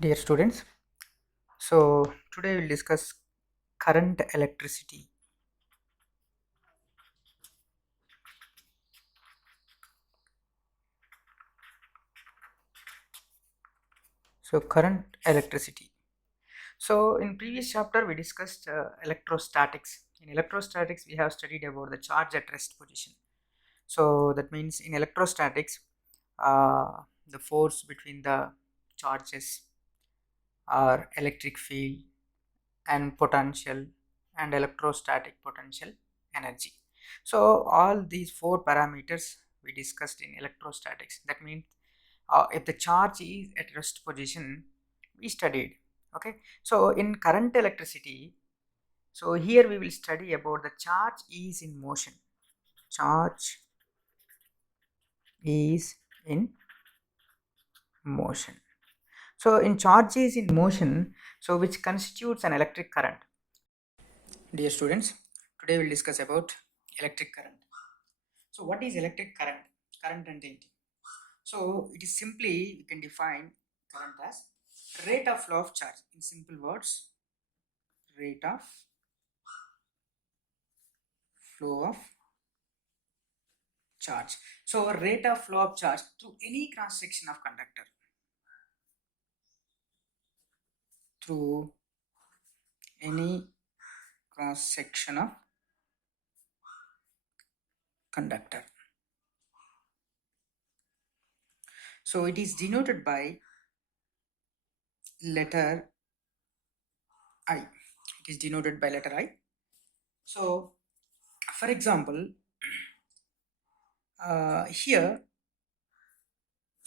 Dear students, so today we'll discuss current electricity. So current electricity. So in previous chapter we discussed electrostatics. In electrostatics we have studied about the charge at rest position. So that means in electrostatics the force between the charges are electric field and potential and electrostatic potential energy. So all these four parameters we discussed in electrostatics. That means if the charge is at rest position, we studied. Okay, so in current electricity, so here we will study about the charge is in motion. Charge is in motion. So in charge is in motion, so which constitutes an electric current. Dear students, today we will discuss about electric current. So what is electric current? Current and energy. So it is simply, you can define current as rate of flow of charge. In simple words, rate of flow of charge. So rate of flow of charge through any cross section of conductor. Through any cross section of conductor. So it is denoted by letter I. It is denoted by letter I. So for example, here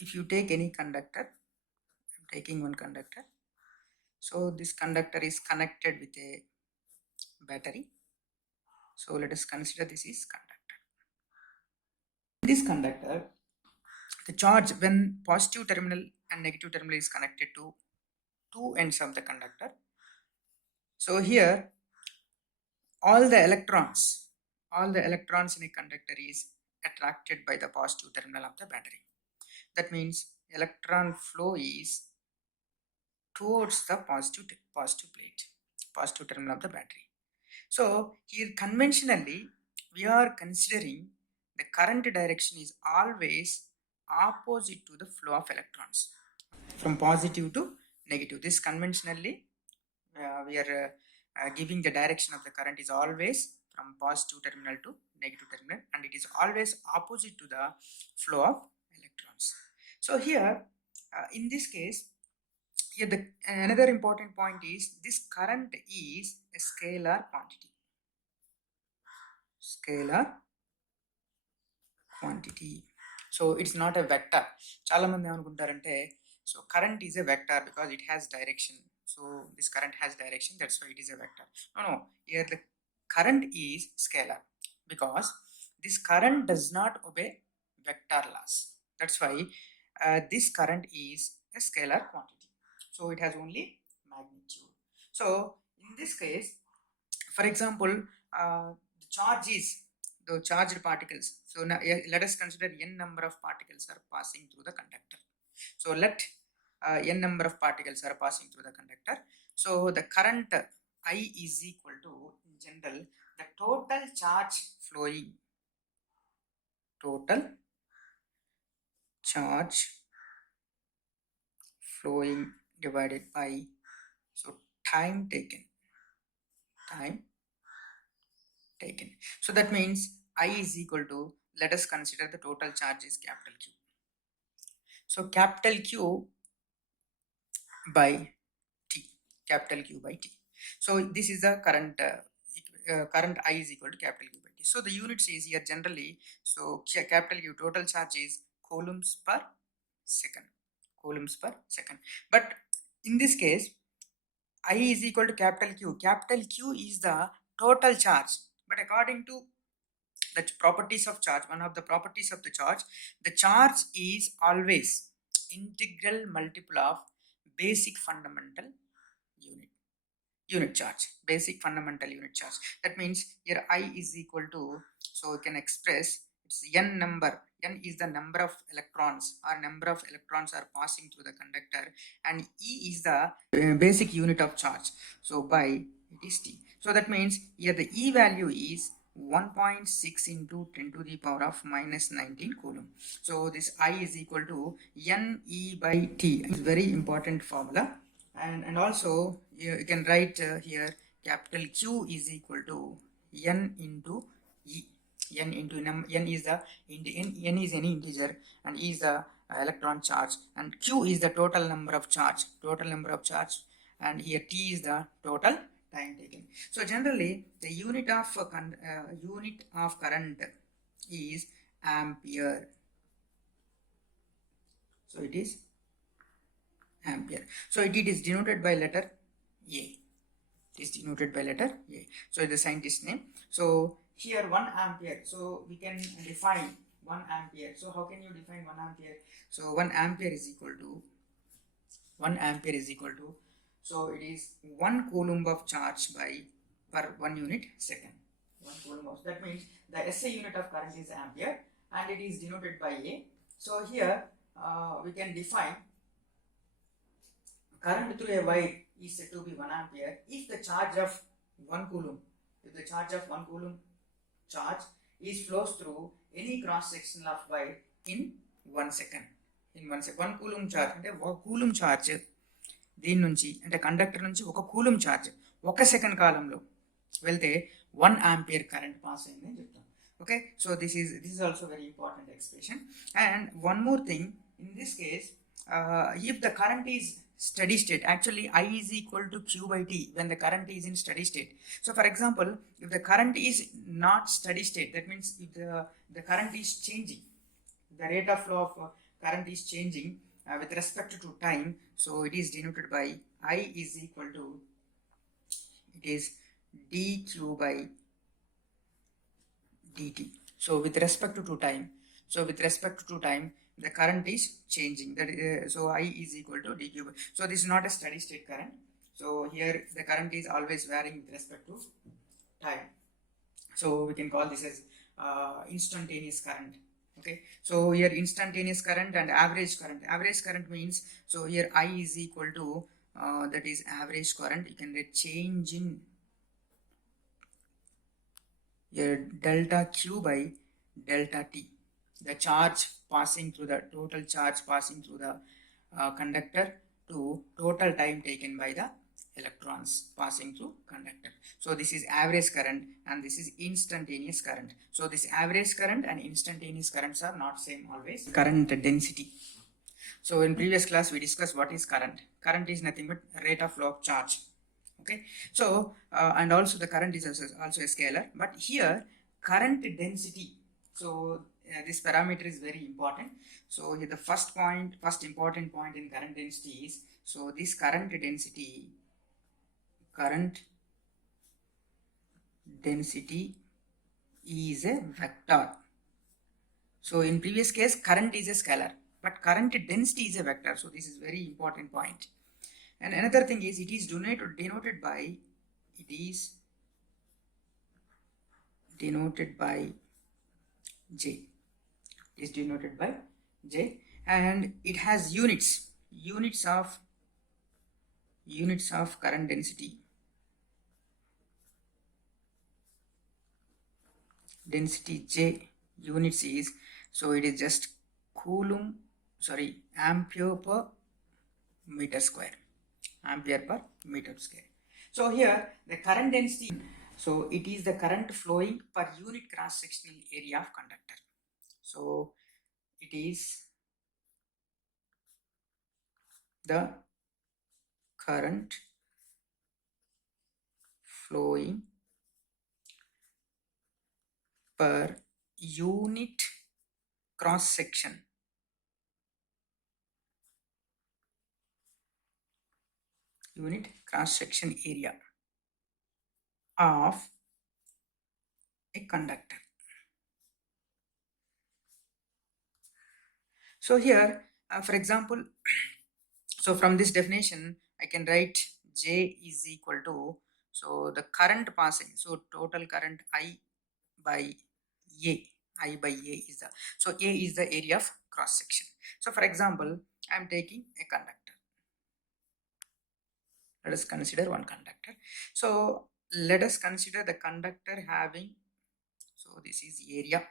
if you take any conductor, I'm taking one conductor. So this conductor is connected with a battery. So let us consider this is conductor. This conductor, the charge when positive terminal and negative terminal is connected to two ends of the conductor. So here all the electrons in a conductor is attracted by the positive terminal of the battery. That means electron flow is towards the positive plate, positive terminal of the battery. So here conventionally we are considering the current direction is always opposite to the flow of electrons from positive to negative. This conventionally we are giving the direction of the current is always from positive terminal to negative terminal, and it is always opposite to the flow of electrons. So here in this case, here another important point is this current is a scalar quantity. Scalar quantity. So it's not a vector. Chala mandi emanuntarante, so current is a vector because it has direction. So this current has direction, that's why it is a vector. No, here the current is scalar because this current does not obey vector laws. That's why this current is a scalar quantity. So it has only magnitude. So in this case, for example, the charge is the charged particles. So now let us consider n number of particles are passing through the conductor. So let n number of particles are passing through the conductor. So the current I is equal to, in general, the total charge flowing, total charge flowing divided by, so time taken. So that means I is equal to, let us consider the total charge is capital Q. So capital Q by T, capital Q by T. So this is the current, current I is equal to capital Q by T. So the units is here generally, so capital Q total charge is coulombs per second, coulombs per second. But in this case, I is equal to capital Q is the total charge. But according to the properties of charge, one of the properties of the charge is always integral multiple of basic fundamental unit charge, basic fundamental unit charge. That means here I is equal to, so we can express it's n number. N is the number of electrons or number of electrons are passing through the conductor, and E is the basic unit of charge. So by it is T. So that means here the E value is 1.6 into 10 to the power of minus 19 coulomb. So this I is equal to NE by T. It's very important formula. And also you can write here capital Q is equal to N into E. N into N is the N is any integer, and E is the electron charge, and Q is the total number of charge, and here T is the total time taken. So generally the unit of current is ampere. So it is ampere. So it is denoted by letter A. It is denoted by letter A. So it's the scientist name. So here 1 ampere. So we can define 1 ampere. So how can you define 1 ampere? So 1 ampere is equal to so it is 1 coulomb of charge per 1 unit second. 1 coulomb of, that means the SI unit of current is ampere and it is denoted by A. So here we can define current through a wire is said to be 1 ampere if the charge of 1 coulomb, charge is flows through any cross section of wire in 1 second. 1 coulomb charge అంటే 1 coulomb charge దీని నుంచి అంటే conductor నుంచి 1 coulomb charge 1 second కాలంలో వెళ్తే 1 ampere current pass అయిందని చెప్తాం. Okay, so this is also very important expression. And one more thing, in this case if the current is steady state, actually I is equal to Q by T when the current is in steady state. So for example, if the current is not steady state, that means if the current is changing, the rate of flow of current is changing with respect to time, so it is denoted by I is equal to, it is dq by dt. So with respect to time, the current is changing. That so I is equal to dq. So this is not a steady state current. So here the current is always varying with respect to time. So we can call this as instantaneous current. Okay, so here instantaneous current and average current. Average current means, so here I is equal to that is average current. You can get change in here delta Q by delta T, the charge passing through the total charge passing through the conductor to total time taken by the electrons passing through conductor. So this is average current and this is instantaneous current. So this average current and instantaneous currents are not same always. Current density. So in previous class we discussed what is current. Current is nothing but rate of flow of charge. Okay, so and also the current is also a scalar, but here current density, so this parameter is very important. So here the first important point in current density is, so this current density is a vector. So in previous case current is a scalar, but current density is a vector. So this is very important point. And another thing is, it is denoted by J. It is denoted by J, and it has units of current density. Density J units is, so it is just ampere per meter square. So here the current density, so it is the current flowing per unit cross sectional area of conductor. So it is the current flowing per unit cross section area of a conductor. So here for example, so from this definition I can write J is equal to, so the current passing, so total current I by A, I by A is the, so A is the area of cross section. So for example, I am taking a conductor. Let us consider one conductor. So let us consider the conductor having, so this is area,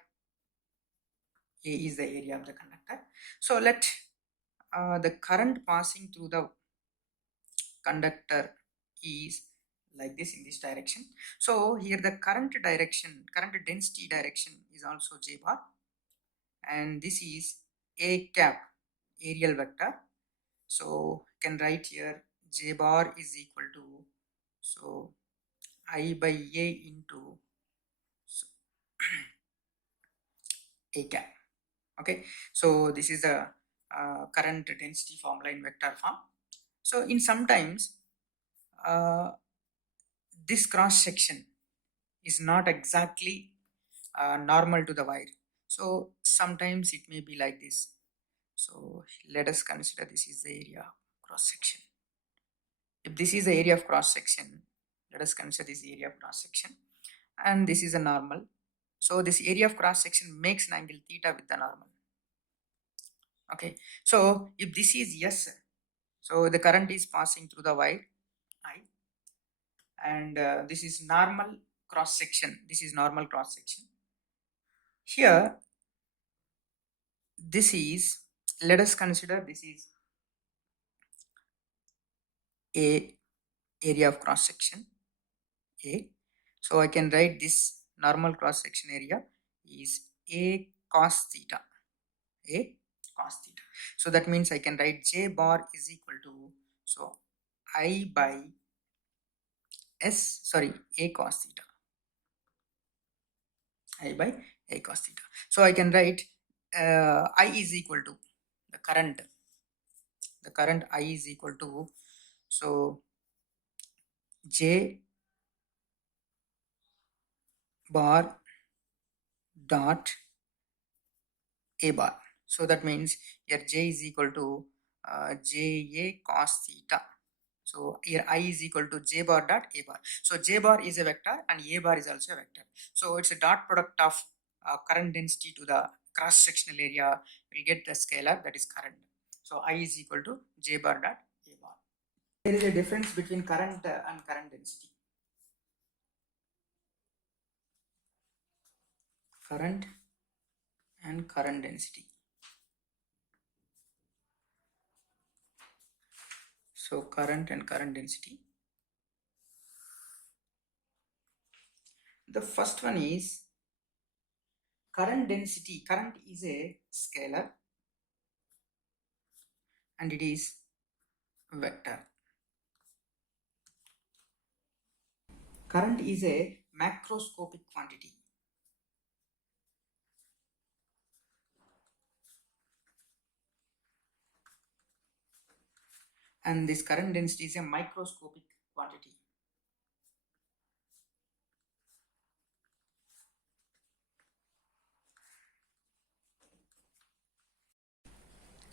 A is the area of the conductor. So let the current passing through the conductor is like this in this direction. So here the current direction, current density direction is also J bar, and this is A cap, areal vector. So can write here J bar is equal to, so I by A into, so A cap. Okay, so this is the current density formula in vector form. So in sometimes this cross section is not exactly normal to the wire. So sometimes it may be like this. So let us consider this is the area cross section. If this is the area of cross section, let us consider this area of cross section, and this is a normal. So this area of cross section makes an angle theta with the normal. Okay, so if this is S, so the current is passing through the wire I, and this is normal cross section. This is normal cross section. Here, this is, let us consider this is A, area of cross section A. So I can write this normal cross section area is A cos theta. A cos theta. So that means I can write J bar is equal to, so I by S, sorry, A cos theta. I by A cos theta. So I can write I is equal to the current. The current I is equal to, so J bar dot A bar. So that means here J is equal to JA cos theta. So here I is equal to J bar dot A bar. So J bar is a vector and A bar is also a vector. So it's a dot product of current density to the cross sectional area. We get the scalar, that is current. So I is equal to J bar dot A bar. There is a difference between current and current density. Current and current density. So current and current density. The first one is current density. Current is a scalar and it is vector. Current is a macroscopic quantity. And this current density is a microscopic quantity.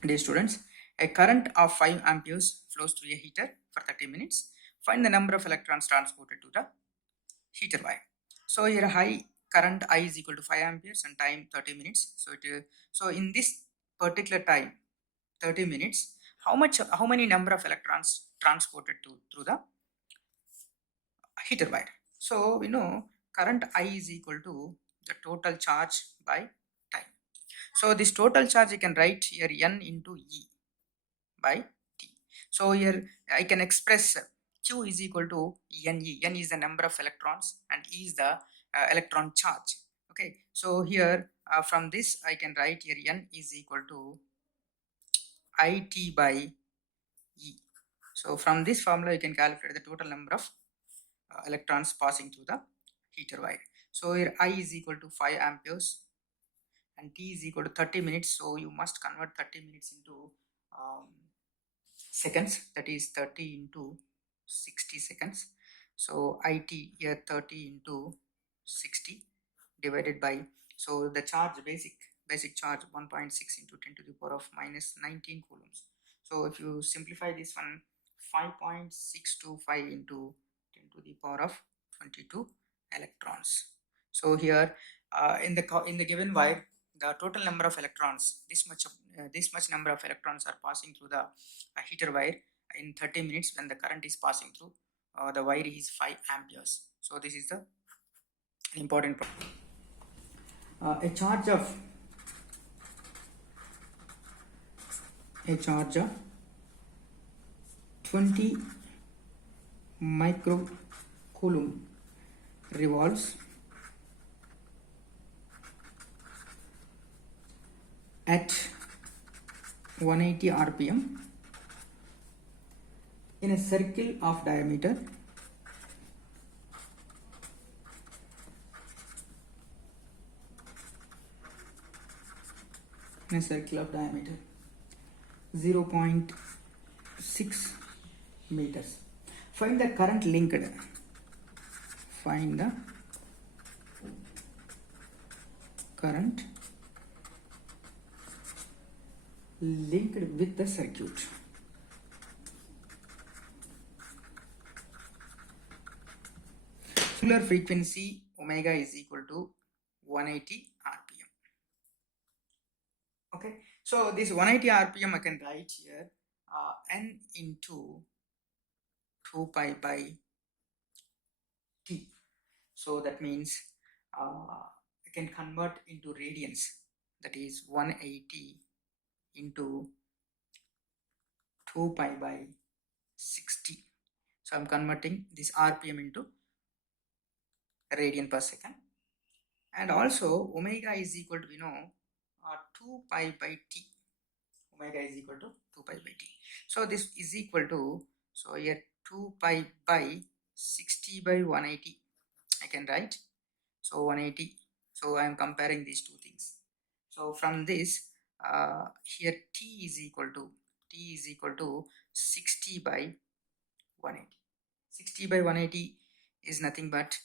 Dear students, a current of 5 amperes flows through a heater for 30 minutes. Find the number of electrons transported to the heater wire. So here high current I is equal to 5 amperes and time 30 minutes. So in this particular time 30 minutes, how many number of electrons transported through the heater wire? So we know current I is equal to the total charge by time. So this total charge I can write here N into E by T. So here I can express Q is equal to NE. N is the number of electrons and E is the electron charge. Okay, so here from this I can write here N is equal to IT by E. So from this formula you can calculate the total number of electrons passing through the heater wire. So here I is equal to 5 amperes and T is equal to 30 minutes. So you must convert 30 minutes into seconds, that is 30 into 60 seconds. So IT here 30 into 60 divided by, so the charge basic charge 1.6 into 10 to the power of minus 19 coulombs. So if you simplify this one, 5.625 into 10 to the power of 22 electrons. So here in the given wire, the total number of electrons, this much number of electrons are passing through the heater wire in 30 minutes when the current is passing through the wire is 5 amperes. So this is the important part. A charge of 20 microcoulomb revolves at 180 rpm in a circle of diameter in a circle of diameter 0.6 meters. Find the current linked. Find the current linked with the circuit. Angular frequency omega is equal to 180 rpm. Okay, so this 180 rpm I can write here n into 2 pi by t. So that means I can convert into radians, that is 180 into 2 pi by 60. So I'm converting this rpm into radian per second, and also omega is equal to 2 pi by t. Omega is equal to 2 pi by t. So this is equal to, so here 2 pi by 60 by 180 I can write. So 180. So I am comparing these two things. So from this here t is equal to 60 by 180. 60 by 180 is nothing but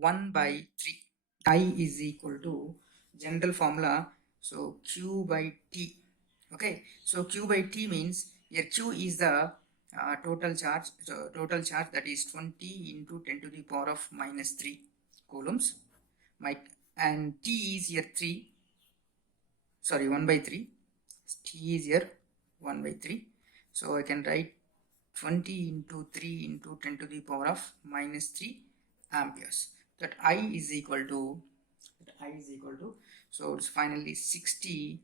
1 by 3. I is equal to general formula, so q by t. Okay, so q by t means here q is the total charge, that is 20 into 10 to the power of minus 3 coulombs. And t is here 1 by 3. T is here 1 by 3. So I can write 20 into 3 into 10 to the power of minus 3 amperes. That I is equal to, so it's finally 60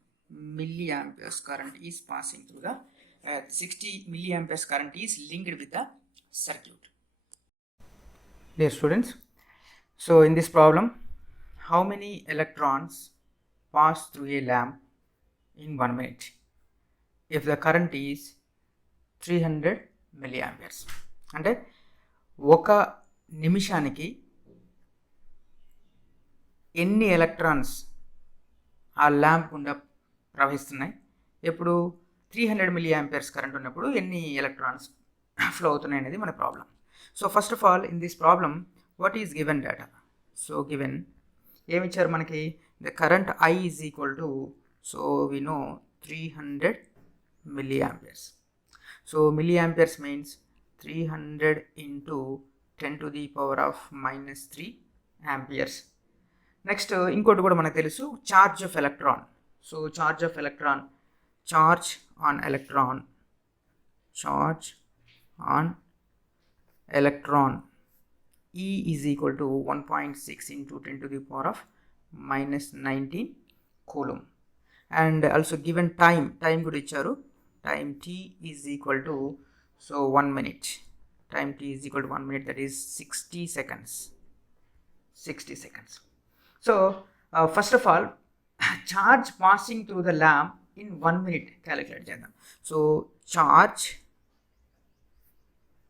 milliamperes current is passing through the 60 milliamperes current is linked with the circuit. Dear students, so in this problem, how many electrons pass through a lamp in 1 minute if the current is 300 milliamperes? అంటే ఒక నిమిషానికి ఎన్ని electrons ఆ lamp గుండా ప్రవహిస్తున్నాయి, ఎప్పుడు 300 milliamperes current ఉన్నప్పుడు ఎన్ని ఎలక్ట్రాన్స్ ఫ్లో అవుతున్నాయి అనేది మన problem. So first of all in this problem what is given data? So given ఏమిచ్చారు మనకి, the current I is equal to, so we know 300 milliamperes. So milliamperes means 300 into 10 to the power of minus 3 amperes. Next ఇంకోటి కూడా మనకు తెలుసు, charge of electron. So charge of electron, charge on electron E is equal to 1.6 into 10 to the power of minus 19 coulomb. And also given time కూడా ఇచ్చారు, time t is equal to, so 1 minute, time t is equal to 1 minute, that is 60 seconds. So first of all charge passing through the lamp in 1 minute calculate చేద్దాం. So charge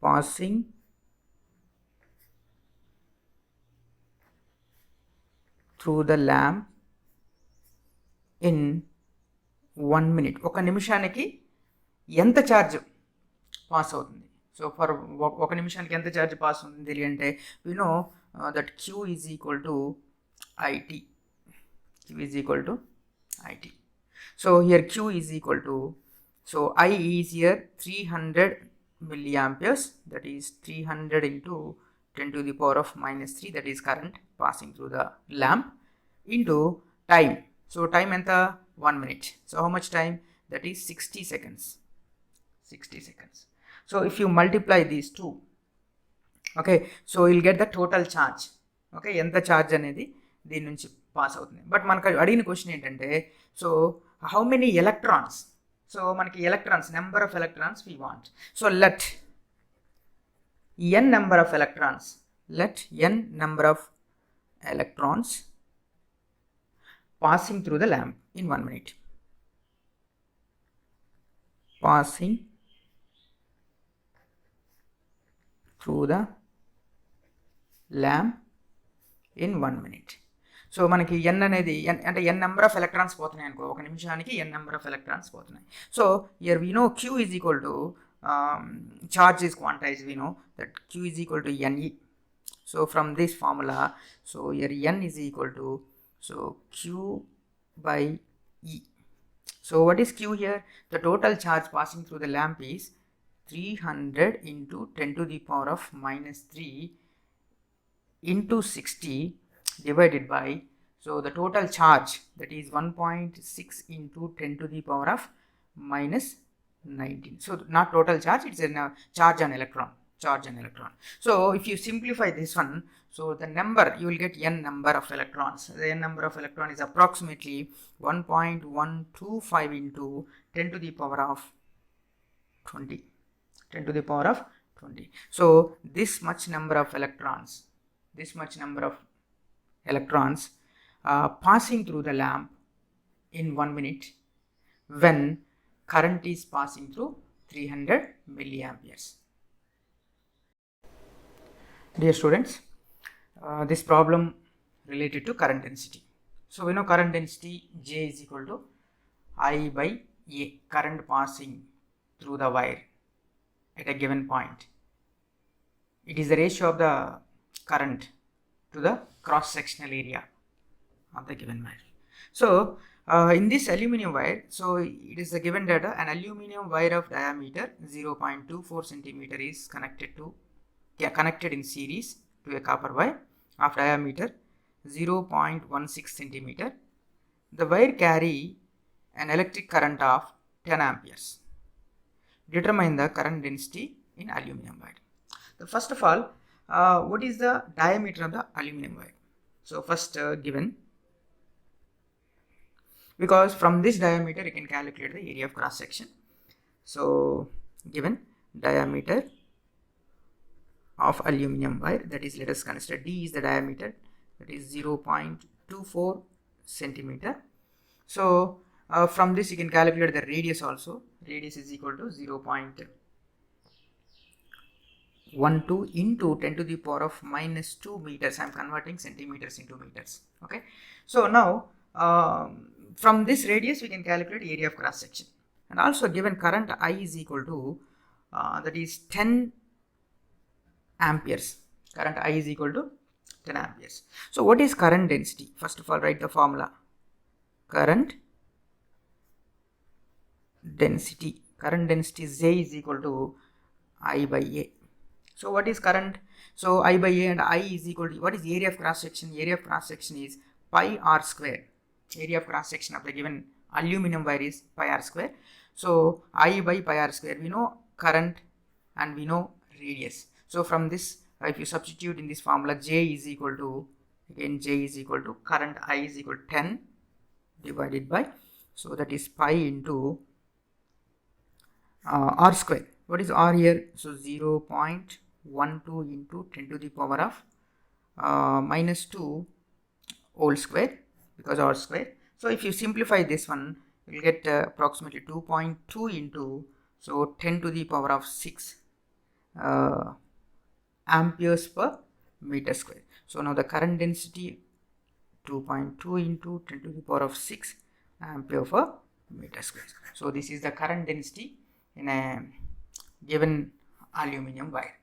passing through the lamp in 1 minute, ఒక నిమిషానికి ఎంత charge pass అవుతుంది. So for ఒక నిమిషానికి ఎంత charge pass అవుతుంది తెలియంటే we know that Q is equal to IT. So here Q is equal to, so I is here 300 milliamperes, that is 300 into 10 to the power of minus 3, that is current passing through the lamp, into time. So time enta 1 minute. So how much time? That is 60 seconds. 60 seconds. So if you multiply these two, okay, so you'll get the total charge. Okay, enta charge anedi దీని నుంచి pass అవుతుంది. But మనకు అడిగిన question ఏంటంటే, so how many electrons, so మనకి electrons, number of electrons we want. So let n number of electrons, let n number of electrons passing through the lamp in 1 minute. Passing through the lamp in 1 minute. So మనకి n అనేది అంటే n number of electrons పోతున్నాయి అనుకో, ఒక నిమిషానికి n number of electrons పోతున్నాయి. So here we know q is equal to charge is quantized, we know that q is equal to ne. So from this formula, so here n is equal to, so q by e. So what is q here? The total charge passing through the lamp is 300 into 10 to the power of minus 3 into 60 divided by, so the total charge, that is 1.6 into 10 to the power of minus 19. So not total charge, it's a charge on electron, charge on electron. So if you simplify this one, so the number, you will get n number of electrons. The n number of electron is approximately 1.125 into 10 to the power of 20, 10 to the power of 20. So this much number of electrons, this much number of electrons passing through the lamp in 1 minute when current is passing through 300 milliamperes. Dear students, this problem related to current density. So we know current density J is equal to I by A, current passing through the wire at a given point. It is the ratio of the current to the cross sectional area of the given wire. So in this aluminum wire, so it is the given data, an aluminum wire of diameter 0.24 centimeter is connected in series to a copper wire of diameter 0.16 centimeter. The wire carry an electric current of 10 amperes. Determine the current density in aluminum wire. So first of all, what is the diameter of the aluminum wire? So first given, because from this diameter you can calculate the area of cross section. So given diameter of aluminum wire, that is, let us consider d is the diameter, that is 0.24 centimeter. So from this you can calculate the radius also. Radius is equal to 0.12 into 10 to the power of minus 2 meters. I am converting centimeters into meters. Okay, so now from this radius we can calculate area of cross section, and also given current I is equal to that is 10 amperes. Current I is equal to 10 amperes. So what is current density? First of all, write the formula. Current density, current density J is equal to I by A. So what is current? So I by A and I is equal to, what is area of cross section? Area of cross section is pi r square. Area of cross section of the given aluminum wire is pi r square. So I by pi r square, we know current and we know radius. So from this, if you substitute in this formula, J is equal to, again J is equal to current I is equal to 10 divided by, so that is pi into r square. What is r here? So 0.12 into 10 to the power of minus 2 whole square, because r square. So if you simplify this one, you will get approximately 2.2 into, so 10 to the power of 6 amperes per meter square. So now the current density 2.2 into 10 to the power of 6 ampere per meter square. So this is the current density in a given aluminum wire.